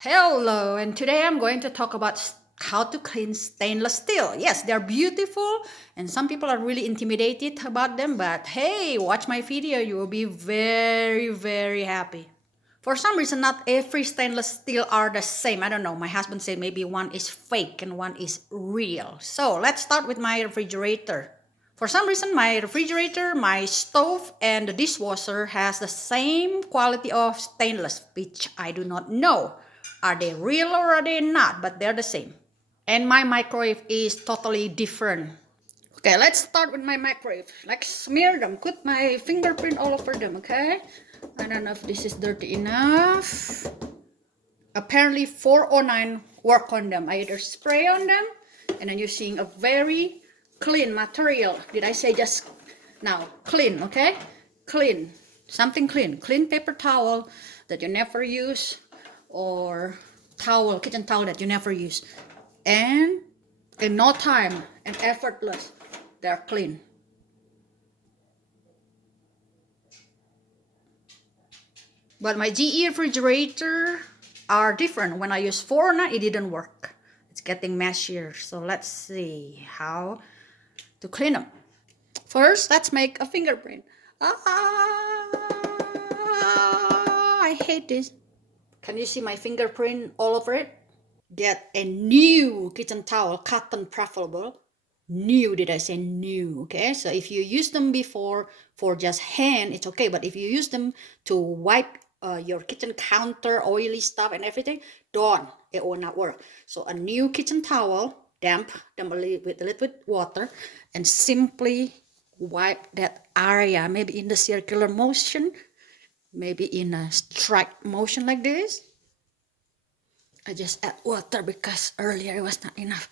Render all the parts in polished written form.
Hello, and today I'm going to talk about how to clean stainless steel. Yes, they're beautiful, and some people are really intimidated about them, but hey, watch my video, you will be very, very happy. For some reason, not every stainless steel are the same. I don't know. My husband said maybe one is fake and one is real. So let's start with my refrigerator. For some reason, my refrigerator, my stove, and the dishwasher has the same quality of stainless, which I do not know. Are they real or are they not? But they're the same. And my microwave is totally different. Okay, let's start with my microwave. Like smear them, put my fingerprint all over them, okay? I don't know if this is dirty enough. Apparently 409 work on them. I either spray on them and then using a very clean material. Did I say just now? Clean, okay? Clean. Something clean. Clean paper towel that you never use or towel, kitchen towel that you never use. And in no time and effortless, they're clean. But my GE refrigerator are different. When I use 409, it didn't work. It's getting messier. So let's see how to clean them. First, let's make a fingerprint. I hate this. Can you see my fingerprint all over it? Get a new kitchen towel, cotton preferable. New, did I say new? Okay, so if you use them before for just hand, it's okay. But if you use them to wipe your kitchen counter, oily stuff and everything, don't. It will not work. So a new kitchen towel, damp them with a little bit water, and simply wipe that area, maybe in the circular motion, maybe in a strike motion like this. I just add water because earlier it was not enough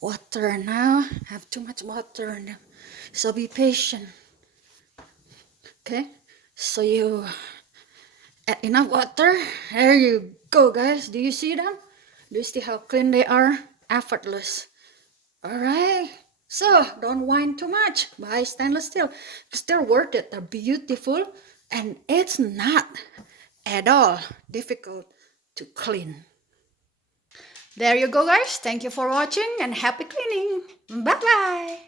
water. Now I have too much water in them. So be patient. Okay, so you add enough water. There you go, guys. Do you see them? Do you see how clean they are? Effortless. All right. So don't whine too much. Buy stainless steel because they're worth it. They're beautiful, and it's not at all difficult to clean. There you go, guys. Thank you for watching and happy cleaning. Bye bye.